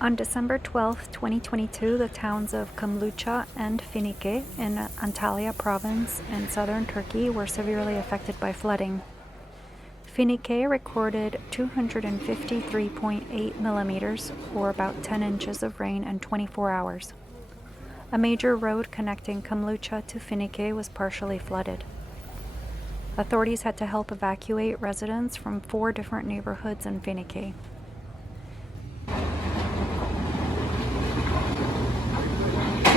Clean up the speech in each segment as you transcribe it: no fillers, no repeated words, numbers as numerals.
On December 12, 2022, the towns of Kumlucha and Finike in Antalya province in southern Turkey were severely affected by flooding. Finike recorded 253.8 millimeters, or about 10 inches of rain in 24 hours. A major road connecting Kumlucha to Finike was partially flooded. Authorities had to help evacuate residents from 4 different neighborhoods in Finike.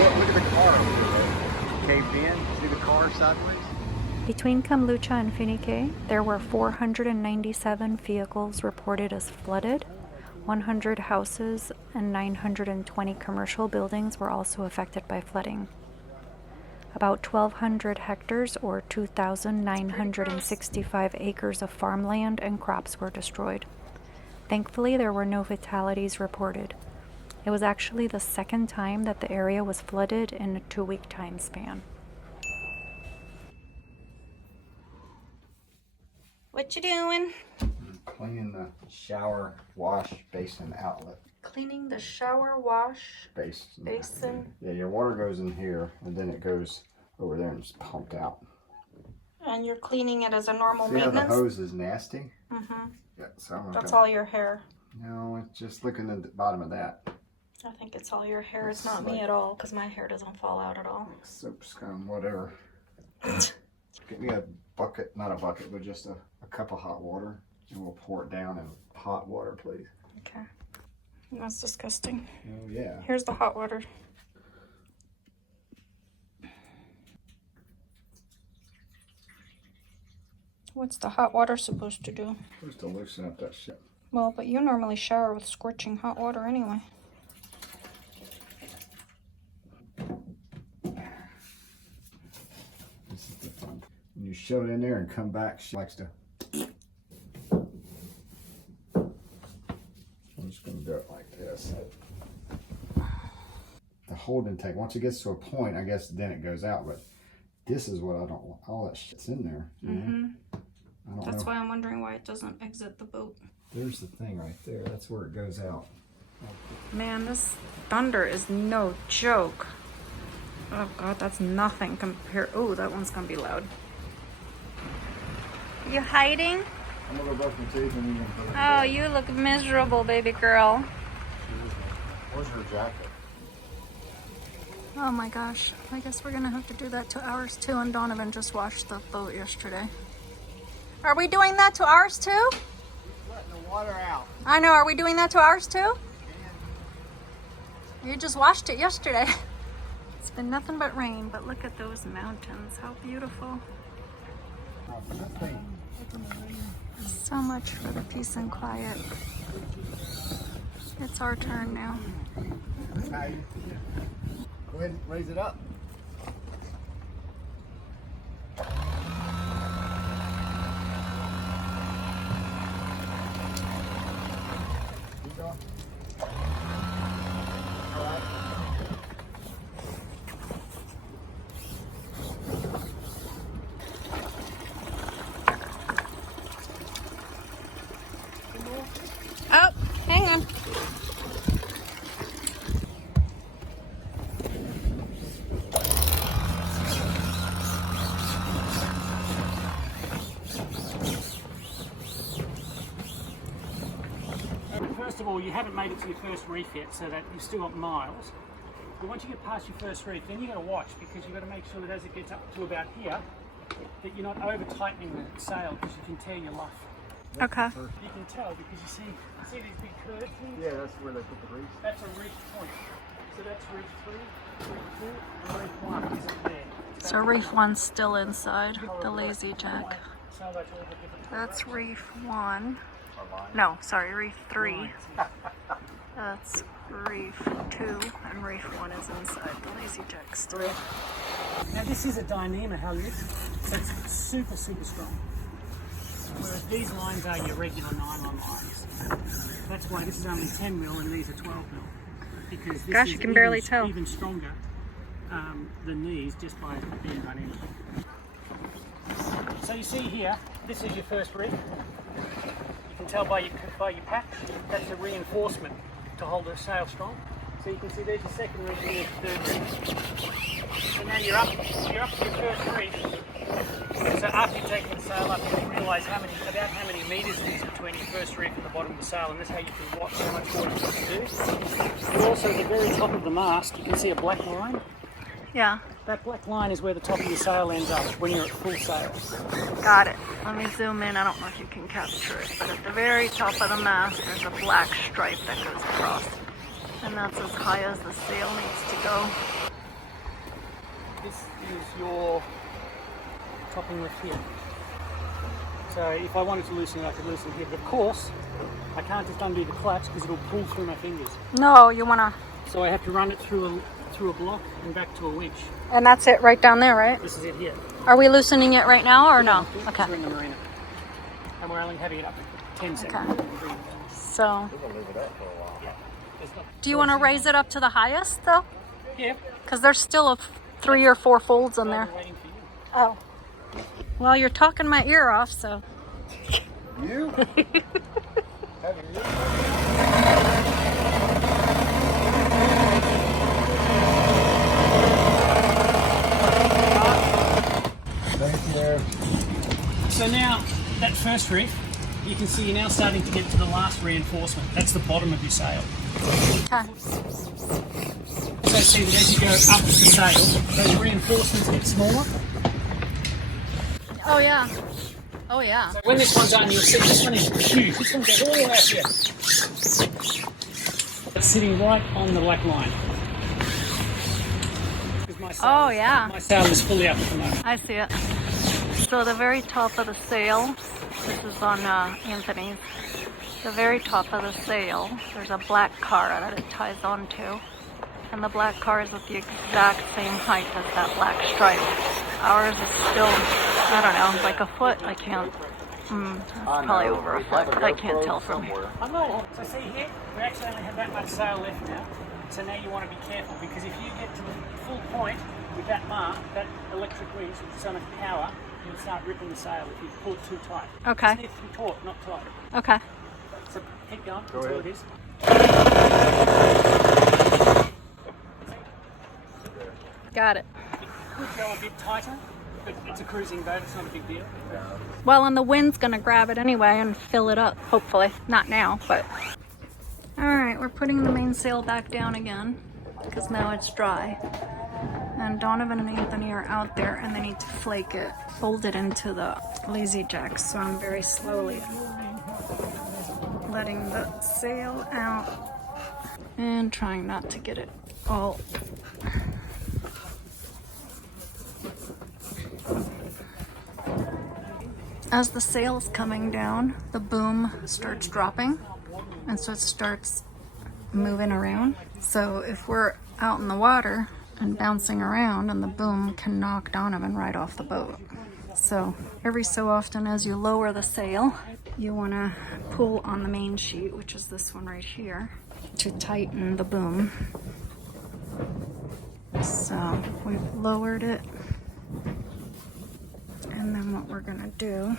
Look at the car over there. Caved in. See the car sideways? Between Kumlucha and Finike, there were 497 vehicles reported as flooded. 100 houses and 920 commercial buildings were also affected by flooding. About 1,200 hectares, or 2,965 acres of farmland and crops were destroyed. Thankfully, there were no fatalities reported. It was actually the second time that the area was flooded in a 2-week time span. What you doing? Cleaning the shower wash basin outlet. Cleaning the shower wash basin. Yeah, your water goes in here and then it goes over there and it's pumped out. And you're cleaning it as a normal See maintenance? how the hose is nasty? Mm-hmm. Yeah, so That's all your hair. No, it's just looking at the bottom of that. I think it's all your hair. It's not me at all, because my hair doesn't fall out at all. Soap scum, whatever. Get me a bucket, not a bucket, but just a cup of hot water, and we'll pour it down in hot water, please. Okay. That's disgusting. Oh, yeah. Here's the hot water. What's the hot water supposed to do? Supposed to loosen up that shit. Well, but you normally shower with scorching hot water anyway. This is the fun. When you shove it in there and come back, she likes to. I'm just going to do it like this. The holding tank, once it gets to a point, I guess then it goes out, but this is what I don't want. All that shit's in there. That's why I'm wondering why it doesn't exit the boat. There's the thing right there. That's where it goes out. Man, this thunder is no joke. Oh God, that's nothing compared. Oh, that one's gonna be loud. You hiding? I'm gonna go brush my teeth and then Oh, you look miserable, baby girl. Where's her jacket? Oh my gosh, I guess we're gonna have to do that to ours too. And Donovan just washed the boat yesterday. Are we doing that to ours too? Letting the water out. I know, are we doing that to ours too? You just washed it yesterday. It's been nothing but rain, but look at those mountains. How beautiful. So much for the peace and quiet. It's our turn now. Go ahead and raise it up. Keep going. All right. Oh, hang on. First of all, you haven't made it to your first reef yet, so that you've still got miles. But once you get past your first reef, then you've got to watch, because you've got to make sure that as it gets up to about here, that you're not over-tightening the sail, because you can tear your luff. Okay. You can tell because you see these big curved things? Yeah, that's where they put the reefs. That's a reef point. So that's reef 3, reef 2, and reef 1 isn't there. So reef 1's still inside the lazy jack. Sailboats all have different That's reef 1. No, sorry, reef 3. That's reef 2, and reef 1 is inside the lazy jack still. Now this is a Dyneema hull lift, so it's super, super strong. Whereas these lines are your regular nylon lines. That's why this is only 10 mil and these are 12 mil. Because this Gosh, is you can barely tell. Even stronger than these just by being Dyneema. So you see here, this is your first reef. You can tell by your patch, that's a reinforcement to hold the sail strong. So you can see there's your second reef and there's your third reef. So now you're up to your first reef. So after you've taken the sail up, you realise about how many metres it is between your first reef and the bottom of the sail, and that's how you can watch how much water you can do. And also at the very top of the mast, you can see a black line. Yeah. That black line is where the top of your sail ends up when you're at full sail. Got it. Let me zoom in. I don't know if you can capture it, but at the very top of the mast, there's a black stripe that goes across. And that's as high as the sail needs to go. This is your topping lift here. So if I wanted to loosen it, I could loosen it here. But of course, I can't just undo the clutch because it'll pull through my fingers. No, you want to... So I have to run it through a block and back to a winch. And that's it right down there, right? This is it here. Are we loosening it right now or no? Okay. We're in the Marina. And we're only having it up for 10 seconds. Okay. So... Yeah. Do you want to raise it up to the highest, though? Yeah. Because there's still 3 or 4 folds in there. I'm waiting for you. Oh. Well, you're talking my ear off, so... You? Thank you. So now, that first reef, you can see you're now starting to get to the last reinforcement. That's the bottom of your sail. Okay. So see that as you go up the sail, those reinforcements get smaller. Oh, yeah. Oh, yeah. So when this one's on, you'll see this one is huge. This one goes all the way up here. It's sitting right on the black line. Oh, yeah. My sail is fully up at the moment. I see it. So the very top of the sail, this is on Anthony's, the very top of the sail, there's a black car that it ties onto. And the black car is at the exact same height as that black stripe. Ours is still, I don't know, like a foot. I can't, it's probably over a foot, but I can't tell from here. So see here, we actually only have that much sail left now. So now you want to be careful, because if you get to the full point with that mark, that electric winch with so much power, you'll start ripping the sail if you pull it too tight. Okay. It needs to be taut, not tight. Okay. So keep going, that's all it is. Got it. It could go a bit tighter, but it's a cruising boat, it's not a big deal. Well, and the wind's gonna grab it anyway and fill it up, hopefully. Not now, but... Alright, we're putting the mainsail back down again, because now it's dry. And Donovan and Anthony are out there, and they need to flake it, fold it into the lazy jacks, so I'm very slowly letting the sail out and trying not to get it all... As the sail is coming down, the boom starts dropping, and so it starts moving around. So if we're out in the water and bouncing around, and the boom can knock Donovan right off the boat. So every so often as you lower the sail, you want to pull on the main sheet, which is this one right here, to tighten the boom. So we've lowered it. And then what we're gonna do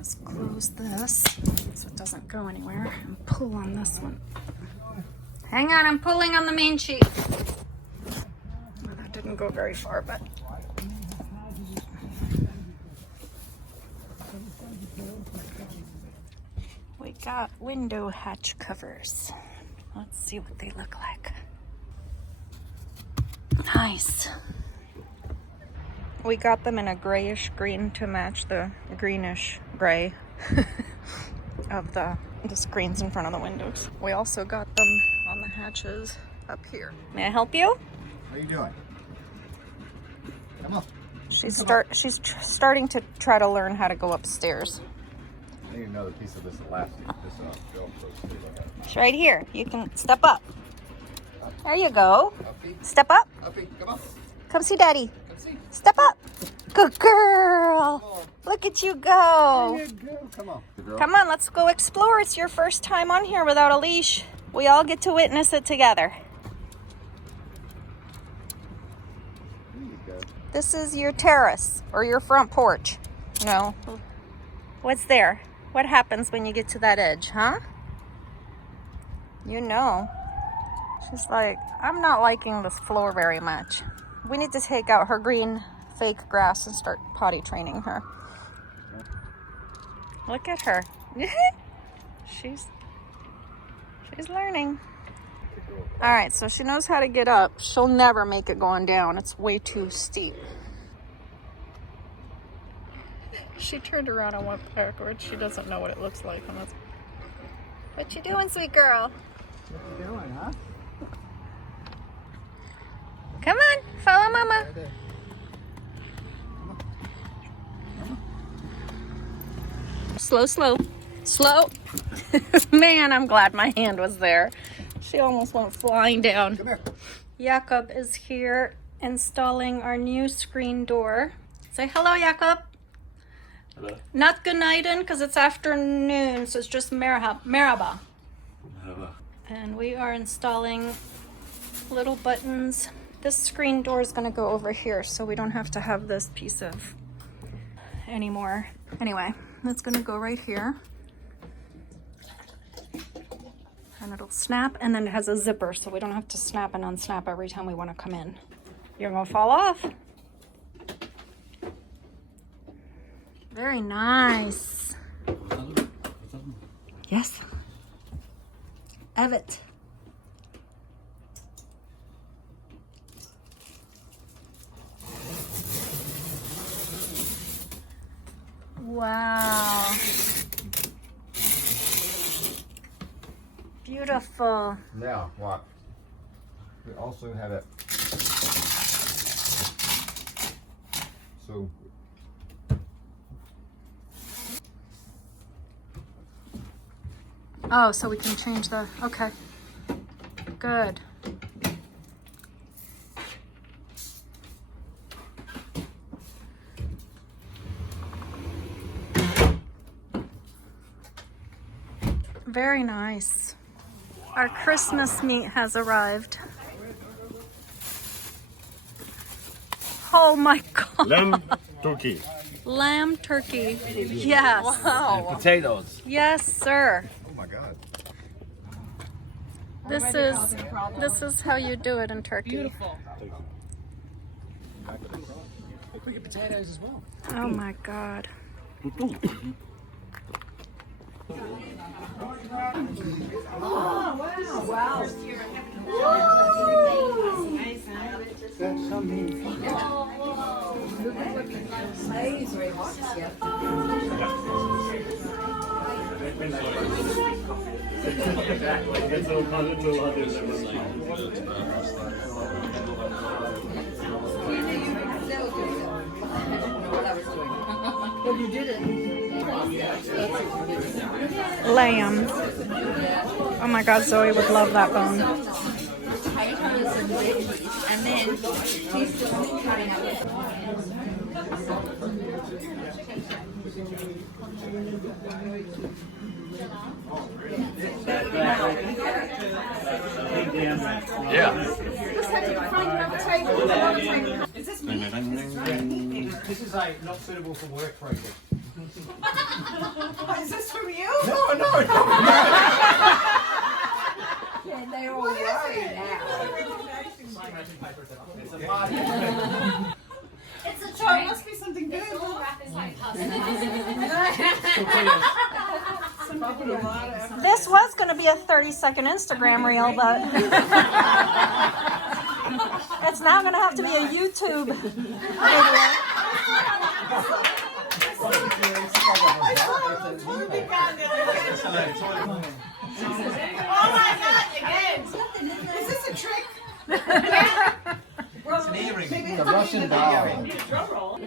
is close this so it doesn't go anywhere and pull on this one. Hang on, I'm pulling on the main sheet. Well, that didn't go very far, but. We got window hatch covers. Let's see what they look like. Nice. We got them in a grayish green to match the greenish gray of the screens in front of the windows. We also got them on the hatches up here. May I help you? How are you doing? Come on. She's starting to try to learn how to go upstairs. I need another piece of this elastic. It's right here. You can step up. There you go. Uppy. Step up. Uppy, come on. Come see Daddy. Come see. Step up. Good girl. Look at you go. There you go. Come on. Come on, let's go explore. It's your first time on here without a leash. We all get to witness it together. There you go. This is your terrace or your front porch. No. What's there? What happens when you get to that edge, huh? You know. She's like, I'm not liking this floor very much. We need to take out her green fake grass and start potty training her. Look at her. She's learning. All right, so she knows how to get up. She'll never make it going down. It's way too steep. She turned around and went backwards. She doesn't know what it looks like. What you doing, sweet girl? What you doing, huh? Come on, follow Mama. Slow, slow, slow. Man, I'm glad my hand was there. She almost went flying down. Come here. Jakob is here installing our new screen door. Say hello, Jakob. Hello. Not good nightin' because it's afternoon, so it's just merhaba. And we are installing little buttons. This screen door is gonna go over here, so we don't have to have this piece of anymore. Anyway, it's gonna go right here. And it'll snap, and then it has a zipper, so we don't have to snap and unsnap every time we wanna come in. You're gonna fall off. Very nice. Yes. Evet. Wow. Beautiful. Now, what? We also have it. So. Oh, so we can change the, okay. Good. Very nice. Our Christmas meat has arrived. Oh my God. Lamb turkey. Lamb turkey. Yes. And potatoes. Yes, sir. Oh my God. This is how you do it in Turkey. Beautiful. Put your potatoes as well. Oh my God. Lamb. Oh my God, Zoe would love that bone. And then he's still cutting up. Yeah. This is not suitable for work project. Is this from you? No, no. Yeah, they're all worried now. It's a So it must be something good. This was going to be a 30-second Instagram reel, but it's now going to have to be a YouTube video. Oh my God, again. Is this a trick? It's an earring. The Russian doll.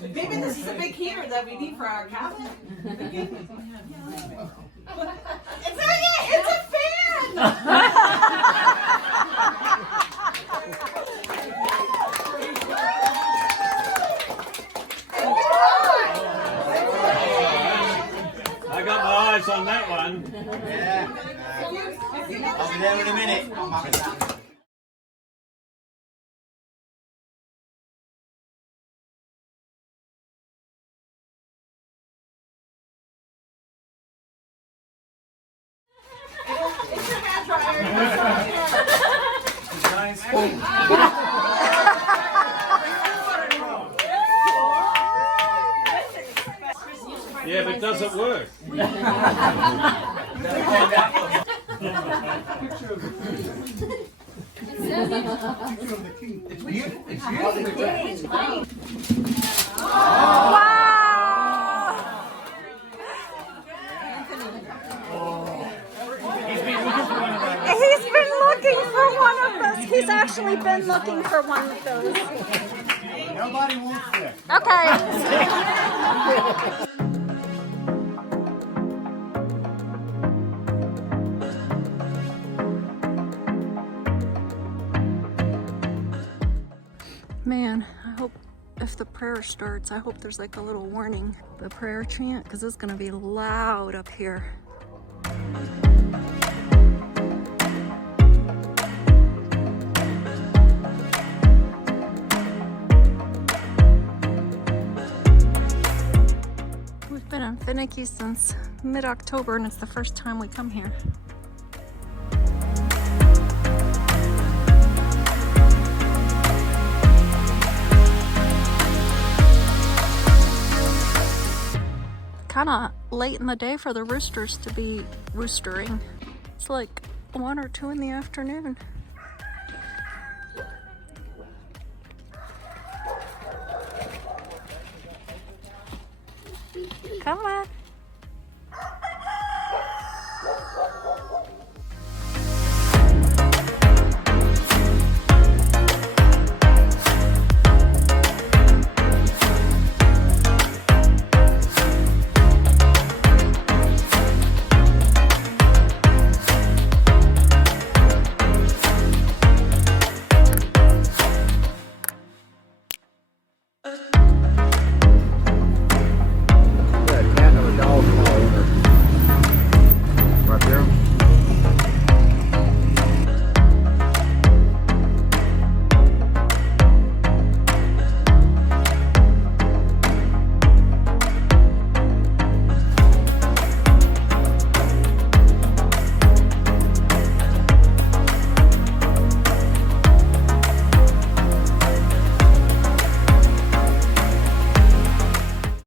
Maybe this is a big heater that we need for our cabinet. It's a fan! I got my eyes on that one. Yeah. I'll be there in a minute. It's your Yeah, but it doesn't work. He's been looking for one of those. He's actually been looking for one of those. Nobody wants this. Okay. Man, I hope if the prayer starts, I hope there's like a little warning. The prayer chant, because it's going to be loud up here. We've been in Finicky since mid-October, and it's the first time we come here. Kind of late in the day for the roosters to be roostering. It's like 1 or 2 in the afternoon. Come on.